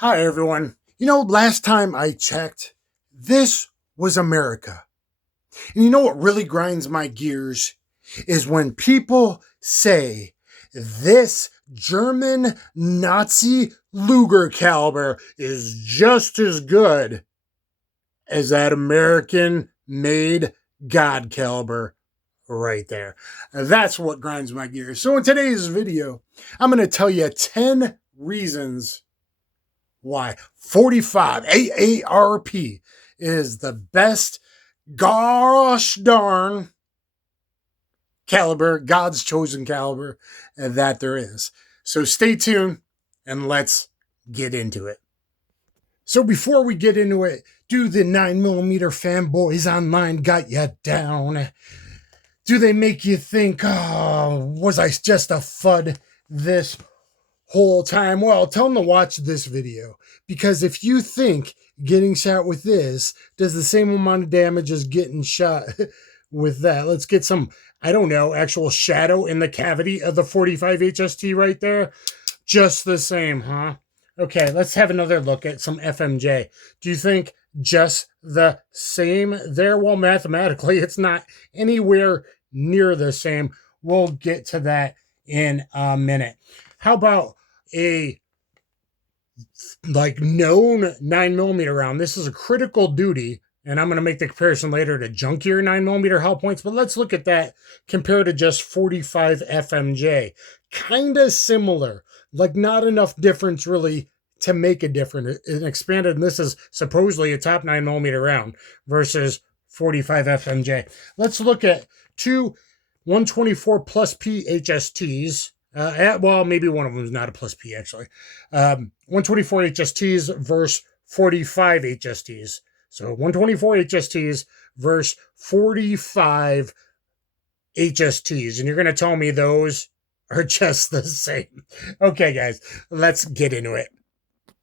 Hi, everyone. Last time I checked, this was America. And you know what really grinds my gears is when people say this German Nazi Luger caliber is just as good as that American made God caliber right there. That's what grinds my gears. So in today's video, I'm going to tell you 10 reasons why 45 AARP is the best gosh darn caliber, God's chosen caliber that there is. So stay tuned and let's get into it. So before we get into it, do the 9mm fanboys online got you down? Do they make you think, oh, was I just a FUD this whole time? Well, tell them to watch this video, because if you think getting shot with this does the same amount of damage as getting shot with that, let's get some, I don't know, actual shadow in the cavity of the 45 HST right there. Just the same, huh? Okay, let's have another look at some FMJ. Do you think just the same there? Well, mathematically, it's not anywhere near the same. We'll get to that in a minute. How about a known 9mm round? This is a critical duty, and I'm going to make the comparison later to junkier 9mm hell points, but let's look at that compared to just 45 FMJ. Kind of similar, not enough difference really to make a difference. It expanded, and this is supposedly a top 9mm round versus 45 FMJ. Let's look at two 124 plus P HSTs. Well, maybe one of them is not a plus P, actually. 124 HSTs versus 45 HSTs. So 124 HSTs versus 45 HSTs. And you're going to tell me those are just the same. Okay, guys, let's get into it.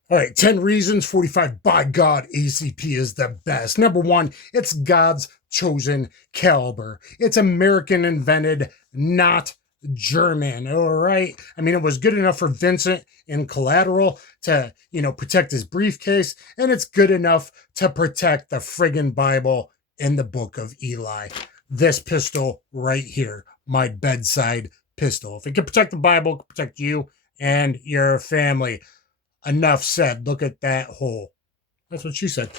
All right, 10 reasons 45 by God ACP is the best. Number one, it's God's chosen caliber. It's American invented, not German. All right. I mean, it was good enough for Vincent in Collateral to, protect his briefcase, and it's good enough to protect the friggin' Bible in the book of Eli. This pistol right here, my bedside pistol. If it can protect the Bible, it can protect you and your family. Enough said. Look at that hole. That's what she said.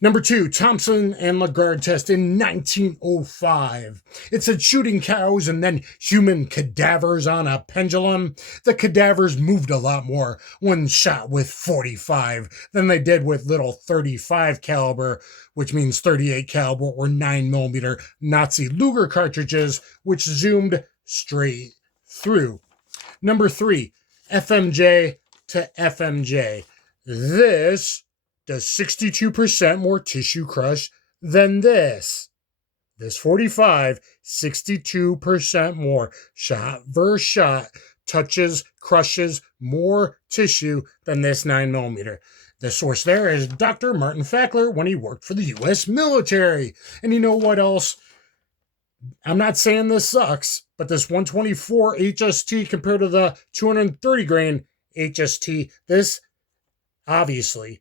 Number two, Thompson and Lagarde test in 1905. It said shooting cows and then human cadavers on a pendulum. The cadavers moved a lot more when shot with 45 than they did with little 35 caliber, which means 38 caliber or 9mm Nazi Luger cartridges, which zoomed straight through. Number three, FMJ to FMJ. This does 62% more tissue crush than this. This 45, 62% more. Shot versus shot, touches, crushes more tissue than this 9mm. The source there is Dr. Martin Fackler when he worked for the U.S. military. And you know what else? I'm not saying this sucks, but this 124 HST compared to the 230 grain HST, this obviously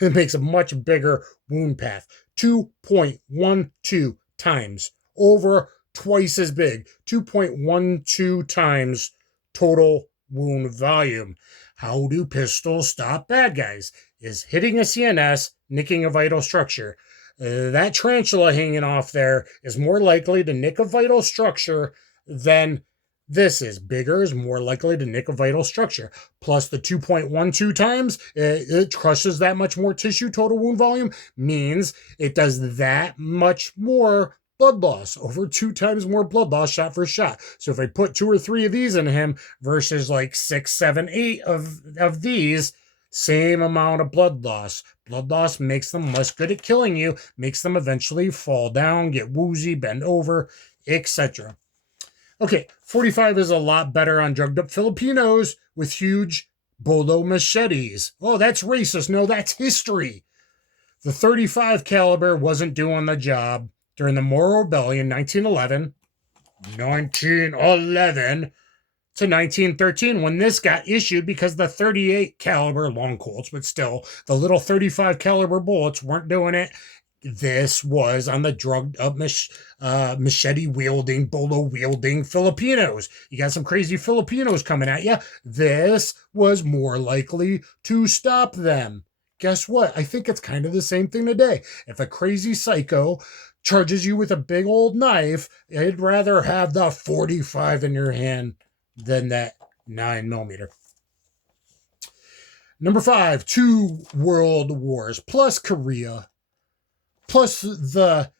it makes a much bigger wound path. 2.12 times, over twice as big. 2.12 times total wound volume. How do pistols stop bad guys? Is hitting a CNS, nicking a vital structure. That tarantula hanging off there is more likely to nick a vital structure than this is. Bigger is more likely to nick a vital structure. Plus the 2.12 times, it crushes that much more tissue. Total wound volume means it does that much more blood loss. Over 2 times more blood loss shot for shot. So if I put 2 or 3 of these in him versus 6, 7, 8 of these, same amount of blood loss. Blood loss makes them less good at killing you, makes them eventually fall down, get woozy, bend over, etc. Okay, 45 is a lot better on drugged up Filipinos with huge bolo machetes. Oh, that's racist. No, that's history. The 35 caliber wasn't doing the job during the Moro Rebellion, 1911. to 1913 when this got issued, because the 38 caliber long Colts, but still the little 35 caliber bullets weren't doing it. This was on the drugged up machete wielding, bolo wielding Filipinos. You got some crazy Filipinos coming at you. This was more likely to stop them. Guess what? I think it's kind of the same thing today. If a crazy psycho charges you with a big old knife, I'd rather have the 45 in your hand than that 9mm. Number 5, 2 world wars, plus Korea, plus the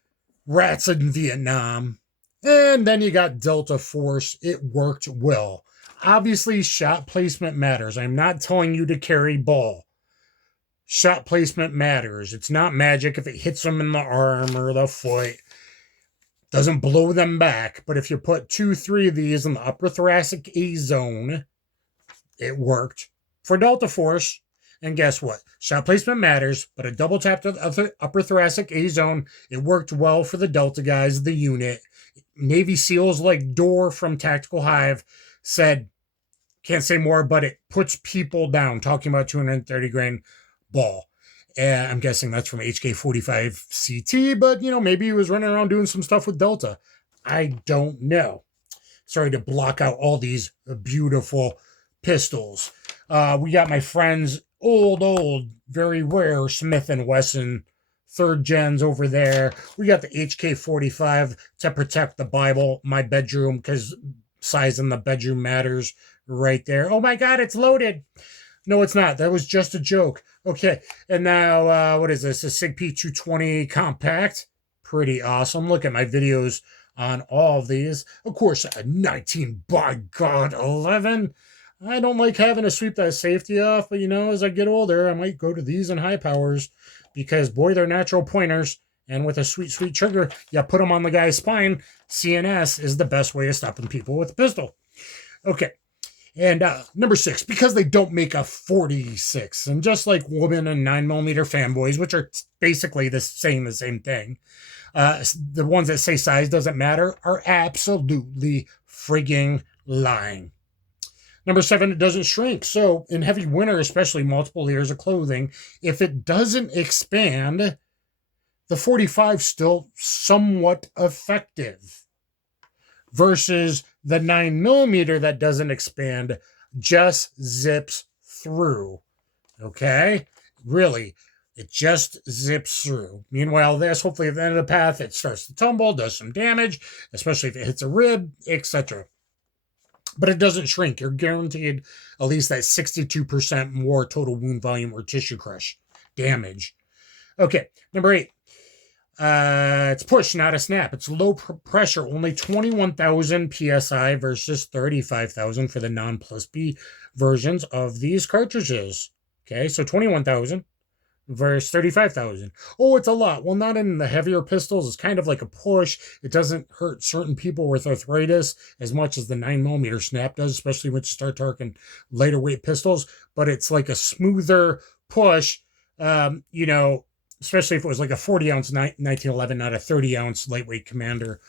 rats in Vietnam, and then you got Delta Force. It worked well. Obviously, shot placement matters. I'm not telling you to carry ball. Shot placement matters. It's not magic if it hits them in the arm or the foot. Doesn't blow them back. But if you put 2, 3 of these in the upper thoracic A zone, it worked for Delta Force. And guess what? Shot placement matters, but a double tap to the upper thoracic A zone, it worked well for the Delta guys, the unit. Navy SEALs like Dorr from Tactical Hive said, can't say more, but it puts people down, talking about 230 grain ball. And I'm guessing that's from HK45 CT, but, maybe he was running around doing some stuff with Delta. I don't know. Sorry to block out all these beautiful pistols. We got my friend's old, very rare Smith & Wesson 3rd gens over there. We got the HK45 to protect the Bible, my bedroom, because size in the bedroom matters right there. Oh my God, it's loaded. No, it's not. That was just a joke. Okay, and now, what is this? A SIG P220 compact. Pretty awesome. Look at my videos on all of these. Of course, a 19 by God 11. I don't like having to sweep that safety off, but as I get older, I might go to these in high powers because, boy, they're natural pointers. And with a sweet, sweet trigger, you put them on the guy's spine. CNS is the best way of stopping people with a pistol. Okay. And number 6, because they don't make a 46. And just like women and 9mm fanboys, which are basically the same thing, the ones that say size doesn't matter are absolutely frigging lying. Number 7, it doesn't shrink. So in heavy winter, especially multiple layers of clothing, if it doesn't expand, the 45 is still somewhat effective. Versus the 9mm that doesn't expand, just zips through. Okay? Really, it just zips through. Meanwhile, this, hopefully at the end of the path, it starts to tumble, does some damage, especially if it hits a rib, etc. But it doesn't shrink. You're guaranteed at least that 62% more total wound volume or tissue crush damage. Okay, number 8. It's push, not a snap. It's low pressure, only 21,000 PSI versus 35,000 for the non-plus B versions of these cartridges. Okay, so 21,000 versus 35,000. Oh, it's a lot. Well, not in the heavier pistols. It's kind of like a push. It doesn't hurt certain people with arthritis as much as the 9mm snap does, especially when you start talking lighter weight pistols. But it's like a smoother push, especially if it was like a 40-ounce 1911, not a 30-ounce lightweight commander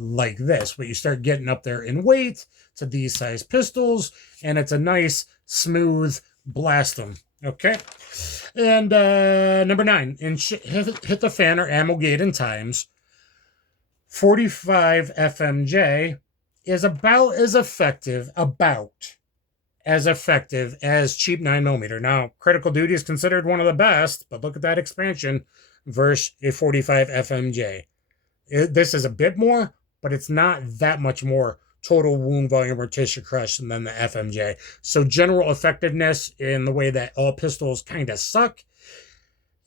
like this. But you start getting up there in weight to these size pistols, and it's a nice, smooth blast them. Okay? And number 9, hit the fan or ammo gate in times. 45 FMJ is about as effective as cheap 9mm. Now, critical duty is considered one of the best, but look at that expansion versus a 45 FMJ. This is a bit more, but it's not that much more total wound volume or tissue crush than the FMJ. So general effectiveness in the way that all pistols kind of suck,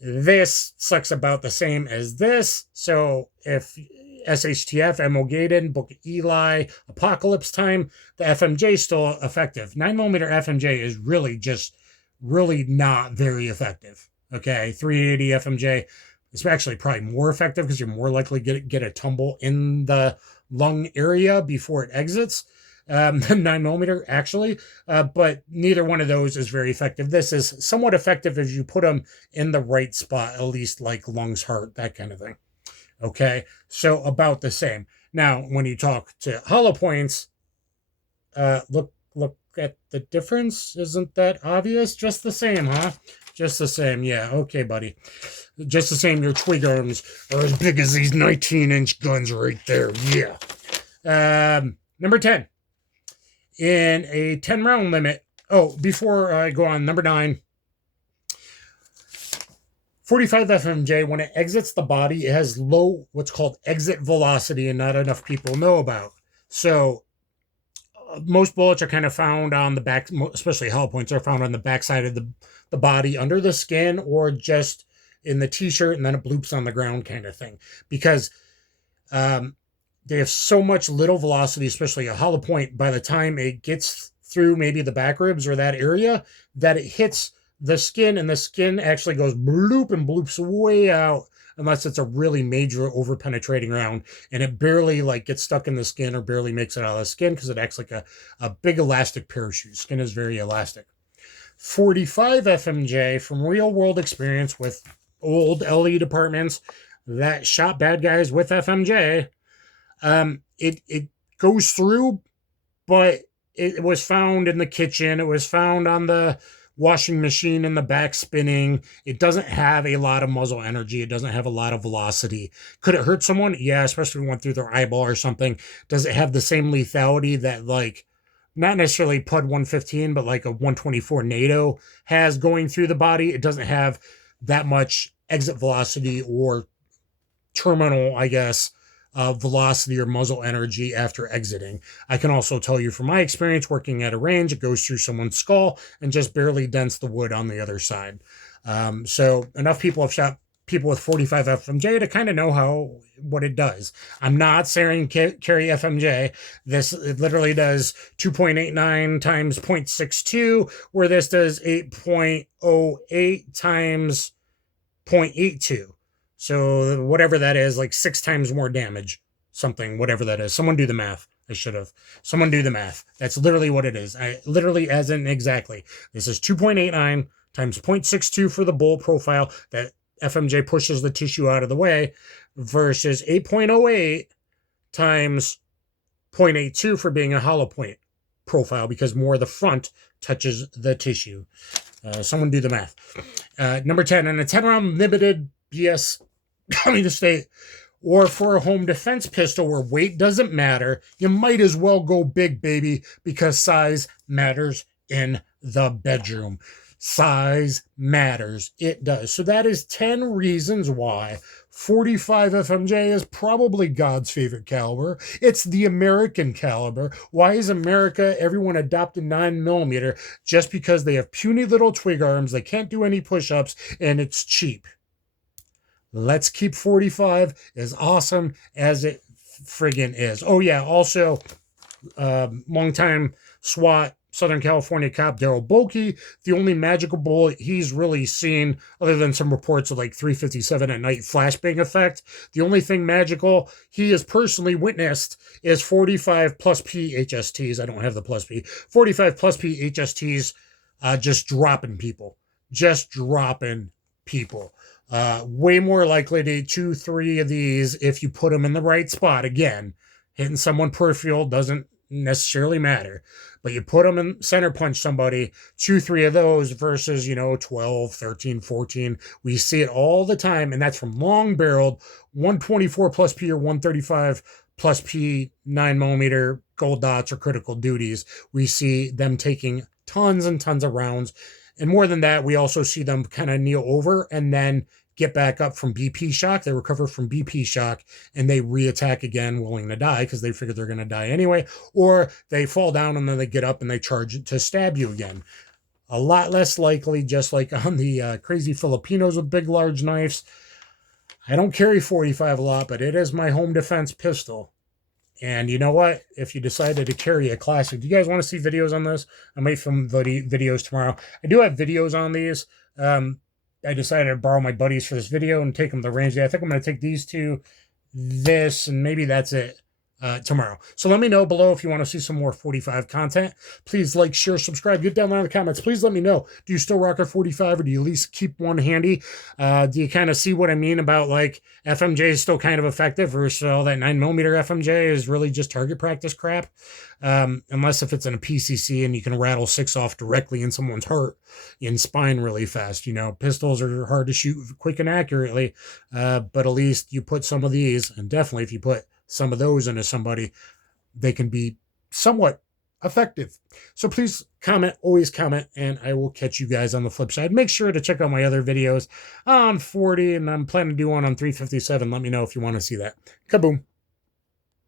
this sucks about the same as this. So if SHTF, Ammo Gated, Book of Eli, Apocalypse Time, the FMJ is still effective. 9mm FMJ is really not very effective. Okay, 380 FMJ is actually probably more effective because you're more likely to get a tumble in the lung area before it exits than 9mm actually. But neither one of those is very effective. This is somewhat effective if you put them in the right spot, at least like lungs, heart, that kind of thing. Okay, so about the same. Now, when you talk to hollow points, Look at the difference. Isn't that obvious? Just the same, huh? Just the same. Yeah, okay, buddy. Just the same, your twig arms are as big as these 19-inch guns right there. Yeah. Number 10. In a 10-round limit. Oh, before I go on, number 9. 45 FMJ, when it exits the body, it has low, what's called exit velocity, and not enough people know about. So most bullets are kind of found on the back, especially hollow points are found on the backside of the body, under the skin, or just in the t-shirt, and then it bloops on the ground kind of thing. Because they have so much little velocity, especially a hollow point, by the time it gets through maybe the back ribs or that area, that it hits the skin, and the skin actually goes bloop and bloops way out, unless it's a really major over-penetrating round, and it barely like gets stuck in the skin or barely makes it out of the skin because it acts like a big elastic parachute. Skin is very elastic. 45 FMJ, from real-world experience with old LE departments that shot bad guys with FMJ, it goes through, but it was found in the kitchen. It was found on the washing machine in the back spinning. It doesn't have a lot of muzzle energy. It doesn't have a lot of velocity. Could it hurt someone? Yeah, especially if it went through their eyeball or something. Does it have the same lethality that, like, not necessarily PUD 115, but like a 124 NATO has going through the body? It doesn't have that much exit velocity or terminal, I guess, velocity or muzzle energy after exiting. I can also tell you from my experience working at a range, it goes through someone's skull and just barely dents the wood on the other side. So enough people have shot people with 45 FMJ to kind of know what it does. I'm not saying carry FMJ. This, it literally does 2.89 times 0.62, where this does 8.08 times 0.82. So whatever that is, like 6 times more damage, something, whatever that is. Someone do the math. I should have. Someone do the math. That's literally what it is. Literally, as in exactly. This is 2.89 times 0.62 for the bullet profile that FMJ pushes the tissue out of the way, versus 8.08 times 0.82 for being a hollow point profile, because more of the front touches the tissue. Someone do the math. Number 10, in a 10-round limited BS coming to state, or for a home defense pistol where weight doesn't matter, you might as well go big, baby, because size matters in the bedroom. Size matters. It does. So that is 10 reasons why 45 FMJ is probably God's favorite caliber. It's the American caliber. Why is America, everyone adopted 9mm? Just because they have puny little twig arms, they can't do any push-ups, and it's cheap. Let's keep 45 as awesome as it friggin' is. Oh yeah, also, longtime SWAT Southern California cop Daryl Boki, the only magical bullet he's really seen, other than some reports of like 357 at night flashbang effect, the only thing magical he has personally witnessed is 45 plus P HSTs. I don't have the plus P. 45 plus P HSTs just dropping people. Just dropping people. Way more likely to 2-3 of these if you put them in the right spot. Again, hitting someone peripheral doesn't necessarily matter, but you put them in center punch somebody, 2-3 of those versus 12, 13, 14. We see it all the time, and that's from long barreled 124 plus P or 135 plus P 9mm gold dots or critical duties. We see them taking tons and tons of rounds. And more than that, we also see them kind of kneel over and then get back up from BP shock. They recover from BP shock and they reattack again, willing to die because they figure they're going to die anyway. Or they fall down and then they get up and they charge to stab you again. A lot less likely, just like on the crazy Filipinos with big, large knives. I don't carry 45 a lot, but it is my home defense pistol. And you know what? If you decided to carry a classic, do you guys want to see videos on this? I might film videos tomorrow. I do have videos on these. I decided to borrow my buddies for this video and take them to the range. I think I'm going to take these two, this, and maybe that's it. tomorrow. So let me know below if you want to see some more 45 content. Please like, share, subscribe. Get down there in the comments. Please let me know. Do you still rock a 45 or do you at least keep one handy? Do you kind of see what I mean about like FMJ is still kind of effective versus all that 9mm FMJ is really just target practice crap? Unless if it's in a PCC and you can rattle 6 off directly in someone's heart in spine really fast. You know, pistols are hard to shoot quick and accurately, but at least you put some of these, and definitely if you put some of those into somebody, they can be somewhat effective. So please comment, always comment, and I will catch you guys on the flip side. Make sure to check out my other videos on 40, and I'm planning to do one on 357. Let me know if you want to see that. Kaboom.